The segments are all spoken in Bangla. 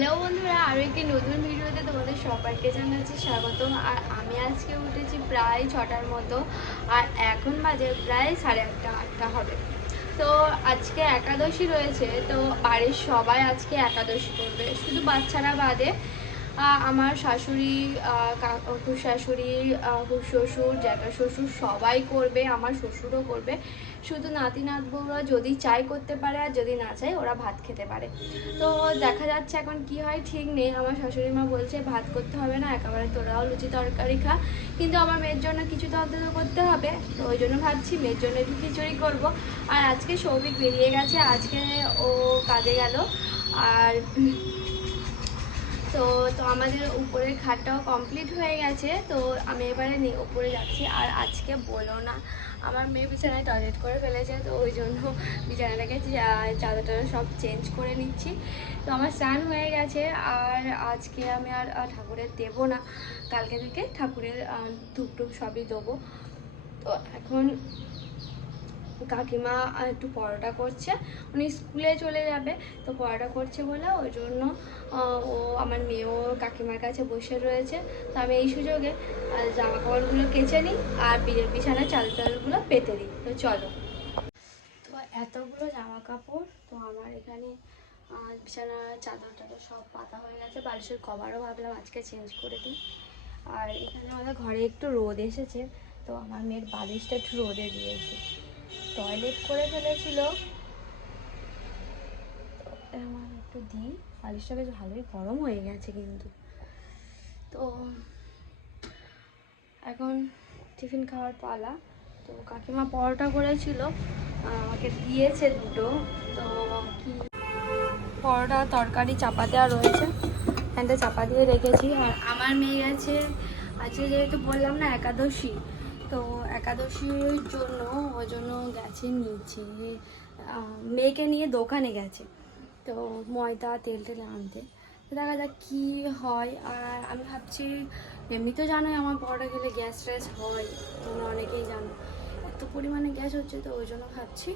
হ্যালো বন্ধুরা আরও একটি নতুন ভিডিওতে তোমাদের সবাইকে জানাচ্ছি স্বাগত আর আমি আজকে উঠেছি প্রায় ছটার মতো, আর এখন বাজে প্রায় সাড়ে আটটা আটটা হবে। তো আজকে একাদশী রয়েছে, তো বাড়ির সবাই আজকে একাদশী করবে। শুধু বাচ্চারা বাদে আমার শাশুড়ি শাশুড়ি শ্বশুর জ্যাঠা শ্বশুর সবাই করবে, আমার শ্বশুরও করবে। শুধু নাতি নাতবউরা যদি চাই করতে পারে আর যদি না চায় ওরা ভাত খেতে পারে। তো দেখা যাচ্ছে এখন কি হয়, ঠিক নেই। আমার শাশুড়ি মা বলছে, ভাত করতে হবে না, একেবারে তোরাও লুচি তরকারি খা। কিন্তু আমার মেয়ের জন্য কিছু তো অন্তত করতে হবে। তো ওই জন্য ভাবছি, মেয়ের জন্য একটু খিচুড়ি করব। আর আজকে সৌভিক বেরিয়ে গেছে, আজকে ও কাজে গেল। আর তো তো আমাদের উপরের খাটটাও কমপ্লিট হয়ে গেছে। তো আমি এবারে উপরে যাচ্ছি। আর আজকে বলো না, আমার মেয়ে বিছানায় টয়লেট করে ফেলেছে, তো ওই জন্য বিছানাটাকে চা- চাদর টাদর সব চেঞ্জ করে নিচ্ছি। তো আমার স্নান হয়ে গেছে, আর আজকে আমি আর ঠাকুরের দেবো না। কালকে থেকে ঠাকুরের ধূপ টুপ সবই দেবো। তো এখন কাকিমা একটু পরোটা করছে। উনি স্কুলে চলে যাবে, তো পরোটা করছে বলে ওই জন্য ও আমার মেয়েও কাকিমার কাছে বসে রয়েছে। তো আমি এই সুযোগে জামা কাপড়গুলো কেচে নিই আর বিছানার চাল চালগুলো পেতে দিই। তো চলো। তো এতগুলো জামা কাপড় তো আমার এখানে বিছানার চাদর টাদর সব পাতা হয়ে গেছে। বালিশের কভারও ভাবলাম আজকে চেঞ্জ করে দিই। আর এখানে আমাদের ঘরে একটু রোদ এসেছে, তো আমার মেয়ের বালিশটা একটু রোদে দিয়েছে। টয়লেট করে ফেলেছিল। আমার একটু দিই বালিশটা বেশ ভালোই গরম হয়ে গেছে কিন্তু। তো এখন টিফিন খাওয়ার পালা। তো কাকিমা পরোটা করেছিল। আমাকে দিয়েছে দুটো। তো কি পরোটা, তরকারি চাপা দেওয়া রয়েছে। এখানটা চাপা দিয়ে রেখেছি। আর আমার মেয়ে আছে, আজকে যেহেতু বললাম না, একাদশী। তো একাদশীর জন্য ওই জন্য গেছে নিচে মেয়েকে নিয়ে দোকানে গেছে। তো ময়দা, তেল টেল আনতে। তো দেখা যাক কী হয়। আর আমি ভাবছি, এমনি তো জানোই আমার পরোটা খেলে গ্যাস ট্যাস হয়, তোমরা অনেকেই জানো। এত পরিমাণে গ্যাস হচ্ছে, তো ওই জন্য ভাবছি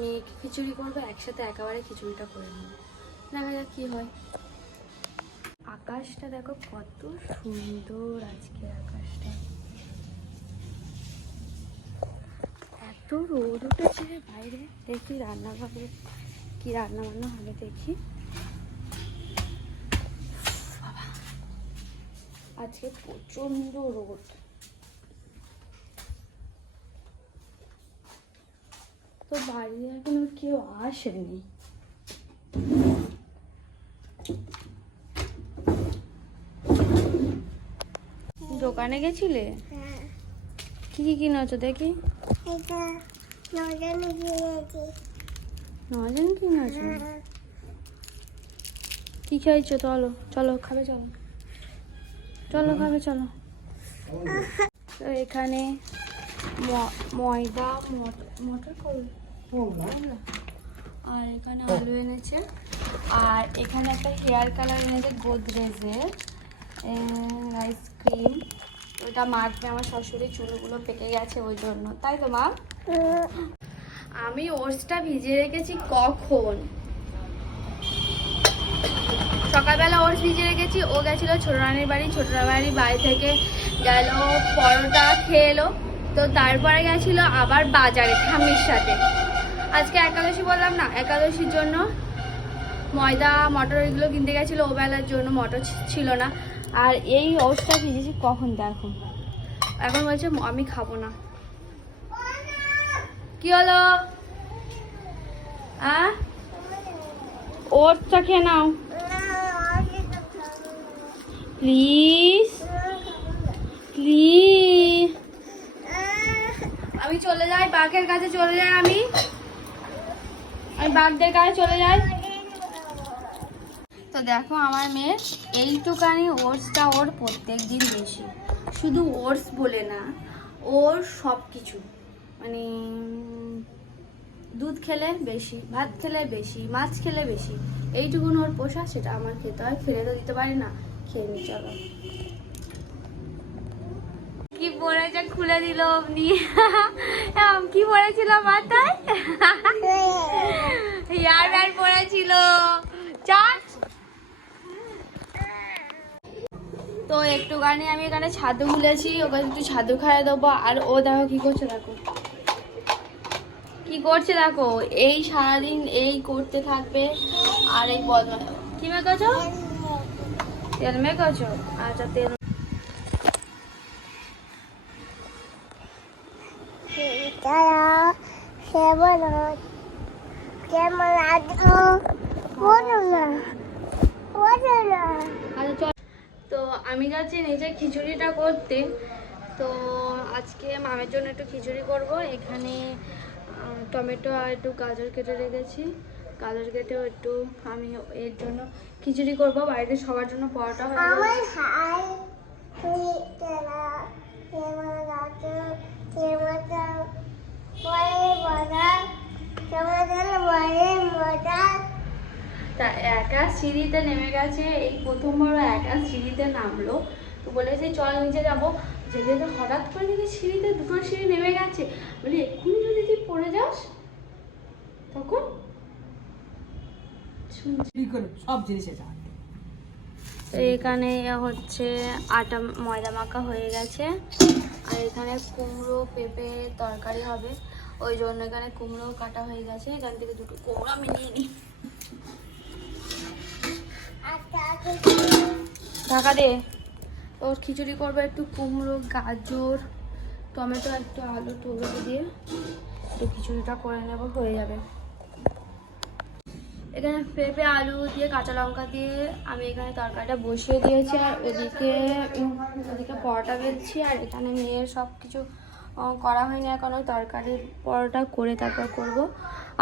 মেয়েকে খিচুড়ি করব, একসাথে একেবারে খিচুড়িটা করে নেব। দেখা যাক কী হয়। আকাশটা দেখো কত সুন্দর আজকে আকাশটা। এত রোদ উঠেছে বাইরে দেখি রান্নাঘরে কি রান্না বান্না হবে দেখি। আজকে প্রচণ্ড রোদ। তো বাড়ি এখনও কেউ আসেনি। দোকানে গেছিলে? হ্যাঁ, কি কি কিনেছো দেখি? নজন কিনেছি নজন কিনেছো কি খাইছো চলো চলো খাবে চলো। চলো খাবে চলো। তো এখানে ময়দা মট- মটর আর এখানে আলু এনেছে। আর এখানে একটা হেয়ার কালার এনেছে গোদরেজের আইসক্রিম। ওটা মাখবে, আমার শ্বশুরের চুলগুলো পেকে গেছে ওই জন্য। তাই তো, মা? আমি ওটসটা ভিজিয়ে রেখেছি কখন? সকালবেলা ওটস ভিজিয়ে রেখেছি, ও গেছিল ছোট রানির বাড়ি, ছোট রানীর বাড়ি থেকে গেল, পরোটা খেয়ে এলো, তো তারপরে গেছিল আবার বাজারে, ঠাম্মির সাথে। আজকে একাদশী বললাম না, একাদশীর জন্য ময়দা, মটর এগুলো কিনতে গেছিল ও বেলার জন্য, মটর ছিল না। আর এই ওটসটা ভিজেছি কখন দেখো? এখন বলছে, আমি খাব না। কি হলো? আ ওটসটা খেয়ে নাও। প্লিজ। আমি চলে যাই, বাঘের কাছে চলে যাই আমি। আমি বাঘদের কাছে চলে যাই। তো দেখো আমার মেয়ের এইটুকানি ওটসটা ওর প্রত্যেক দিন বেশি। শুধু ওটস বলে না ওর সব কিছু মানে দুধ খেলে বেশি ভাত খেলে বেশি মাছ খেলে বেশি। এইটুকুন ওর পোষা সেটা আমার খেতে হয়। ফেলে তো দিতে পারি না খেয়ে নি চলো। কি পড়েছে খুলে দিল অমনি। কি পড়েছিল মাথায়? হেয়ার ব্যান্ড পড়েছিল। চার্জ তো একটুখানি আমি এখানে ছাদু গুলেছি ওকে একটু ছাদু খাইয়ে দেবো। আর ও দেখো কি করছে দেখো। কি করছে দেখো? এই সারাদিন এই করতে থাকবে আর এই বদমা কি মেখেছো তেল মেখেছো আচ্ছা তেল কেমন কেমন আছো আচ্ছা আমি যাচ্ছি নিজে খিচুড়িটা করতে। তো আজকে মামের জন্য একটু খিচুড়ি করব। এখানে টমেটো আর একটু গাজর কেটে রেখেছি। গাজর কেটেও একটু আমি এর জন্য খিচুড়ি করব। বাড়িতে সবার জন্য পরোটা হয়ে তা একা সিঁড়িতে নেমে গেছে এই প্রথমবার একা সিঁড়িতে নামলো। তো বলেছে চল নিচে যাব। যেতে যেতে হঠাৎ করে দেখি সিঁড়িতে দুটো সিঁড়ি নেমে গেছে। বলি এক্ষুনি যদি তুই পড়ে যাস তখন সব জিনিসে তো এখানে হচ্ছে আটা ময়দা মাখা হয়ে গেছে। আর এখানে কুমড়ো পেঁপে তরকারি হবে। ওই জন্য এখানে কুমড়ো কাটা হয়ে গেছে। এখান থেকে দুটো কুমড়ো আমি নিয়ে নিই। ঢাকা দে। ওর খিচুড়ি করব একটু কুমড়ো, গাজর, টমেটো, একটু আলু টমেটো দিয়ে একটু খিচুড়িটা করে নেব, হয়ে যাবে। এখানে পেঁপে, আলু দিয়ে কাঁচা লঙ্কা দিয়ে আমি এখানে তরকারিটা বসিয়ে দিয়েছি আর ওদিকে ওদিকে পরোটা বেলছি আর এখানে মেয়ের সব কিছু করা হয়নি এখনও তরকারির পরোটা করে তারপর করব।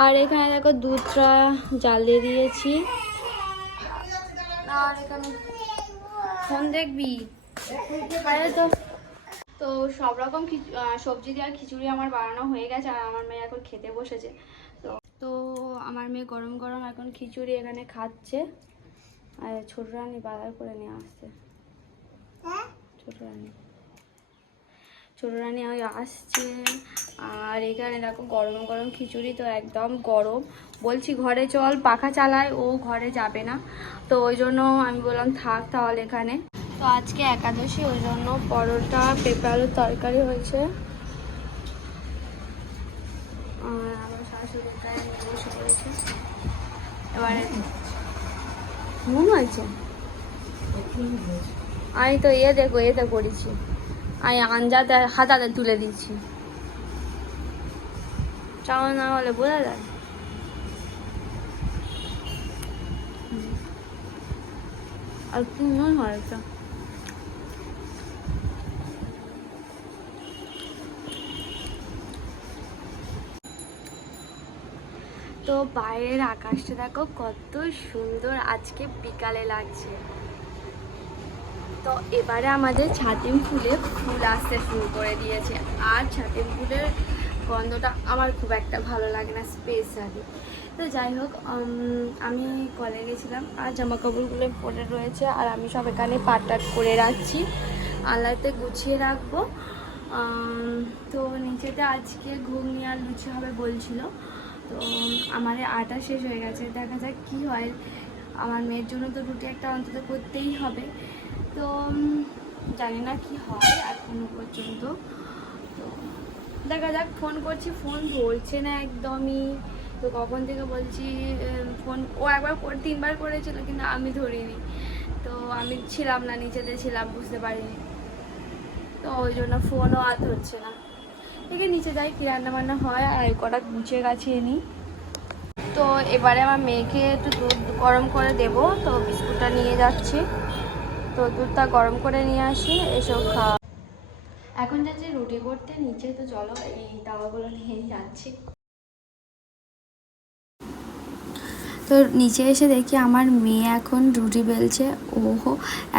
আর এখানে দেখো দুধটা জাল দিয়ে দিয়েছি। আর এখানে ফোন দেখবি? তো। তো সব রকম সবজি দিয়ে আর খিচুড়ি আমার বানানো হয়ে গেছে আর আমার মেয়ে এখন খেতে বসেছে। তো তো আমার মেয়ে গরম গরম এখন খিচুড়ি এখানে খাচ্ছে। আর ছোট রানী বাজার করে নিয়ে আসছে। হ্যাঁ? ছোট রানী। ছোট রানী আসছে আর এখানে দেখো গরম গরম খিচুড়ি তো একদম গরম। বলছি ঘরে চল, পাখা চালায়, ও ঘরে যাবে না। তো ওই জন্য আমি বললাম, থাক তাহলে এখানে। তো আজকে একাদশী, ওই জন্য পরোটা, পেঁপে আলুর তরকারি হয়েছে। আমার শাশুড়ি এবারে নুন হয়েছে? আমি তো এ দেখো এতে করেছি। আমি আঞ্জাতে হাতাতে তুলে দিচ্ছি। চাও না হলে বোঝা যায়। আর কি নুন হয়েছে তো বাইরের আকাশটা দেখো কত সুন্দর আজকে বিকালে লাগছে। তো এবারে আমাদের ছাতিম ফুলে ফুল আসতে শুরু করে দিয়েছে। আর ছাতিম ফুলের গন্ধটা আমার খুব একটা ভালো লাগে না, স্পেশালি। তো যাই হোক আমি কলে গেছিলাম আর জামা কাপড়গুলো পরে রয়েছে আর আমি সব এখানে পাটাট করে রাখছি। আনলাইতে গুছিয়ে রাখব। তো নিচেতে আজকে ঘুগনি আর লুচি হবে বলছিল। তো আমার আটা শেষ হয়ে গেছে। দেখা যাক কি হয়। আমার মেয়ের জন্য তো রুটি একটা অন্তত করতেই হবে। তো জানি না কি হয় এখনও পর্যন্ত। তো, দেখা যাক ফোন করছি ফোন ধরছে না একদমই। তো কখন থেকে বলছি ফোন ও একবার তিনবার করেছিল কিন্তু আমি ধরিনি। তো আমি ছিলাম না নিচেতে ছিলাম, বুঝতে পারিনি। তো ওই জন্য ফোনও আর ধরছে না। দেখে নিচে যাই, কী রান্না বান্না হয়, আর কটা গুছিয়ে গাছিয়ে নিই। তো এবারে আমার মেয়েকে একটু দুধ গরম করে দেব। তো বিস্কুটটা নিয়ে যাচ্ছি। তো দুধটা গরম করে নিয়ে আসি এসব খাওয়া এখন যাচ্ছি রুটি করতে, নিচে তো চলো, এই তাওয়াগুলো নিয়ে যাচ্ছি। তো নিচে এসে দেখি আমার মেয়ে এখন রুটি বেলছে। ওহো,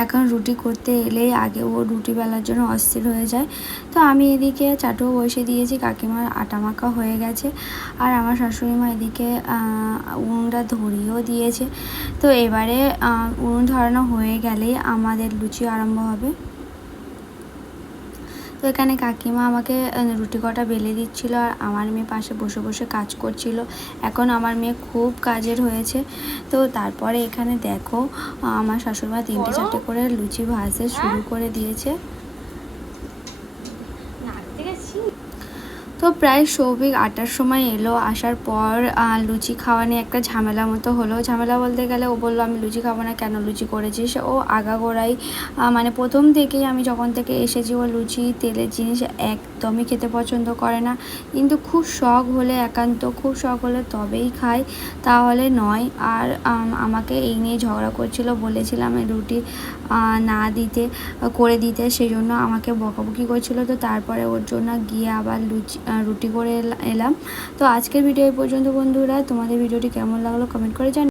এখন রুটি করতে এলেই আগে ও রুটি বেলার জন্য অস্থির হয়ে যায়। তো আমি এদিকে চাটুও বসে দিয়েছি, কাকিমার আটা মাখা হয়ে গেছে। আর আমার শাশুড়ি মা এদিকে উনুনটা ধরিয়েও দিয়েছে। তো এবারে উনুন ধরানো হয়ে গেলেই আমাদের লুচি আরম্ভ হবে। তো এখানে কাকিমা আমাকে রুটি কটা বেলে দিচ্ছিল আর আমার মেয়ে পাশে বসে বসে কাজ করছিল। এখন আমার মেয়ে খুব কাজের হয়েছে। তো তারপরে এখানে দেখো আমার শাশুড়িমা তিনটে চারটে করে লুচি ভাজে শুরু করে দিয়েছে। তো প্রায় সৌভিক আটার সময় এলো, আসার পর লুচি খাওয়া নিয়ে একটা ঝামেলা মতো হলো। ঝামেলা বলতে গেলে ও বলল, আমি লুচি খাব না, কেন লুচি করেছিস? ও আগাগোড়াই মানে প্রথম থেকেই আমি যখন থেকে এসেছি, ও লুচি, তেলের জিনিস একদমই খেতে পছন্দ করে না। কিন্তু খুব শখ হলে একান্ত, খুব শখ হলে তবেই খায়, তাহলে নয়। আর আমাকে এই নিয়ে ঝগড়া করছিল, বলেছিলাম রুটি না দিতে করে দিতে সেই জন্য আমাকে বকাবকি করছিল। তো তারপরে ওর জন্য গিয়ে আবার লুচি রুটি করে এলাম। তো আজকের ভিডিও এই পর্যন্ত বন্ধুরা। তোমাদের ভিডিওটি কেমন লাগল কমেন্ট করে জানি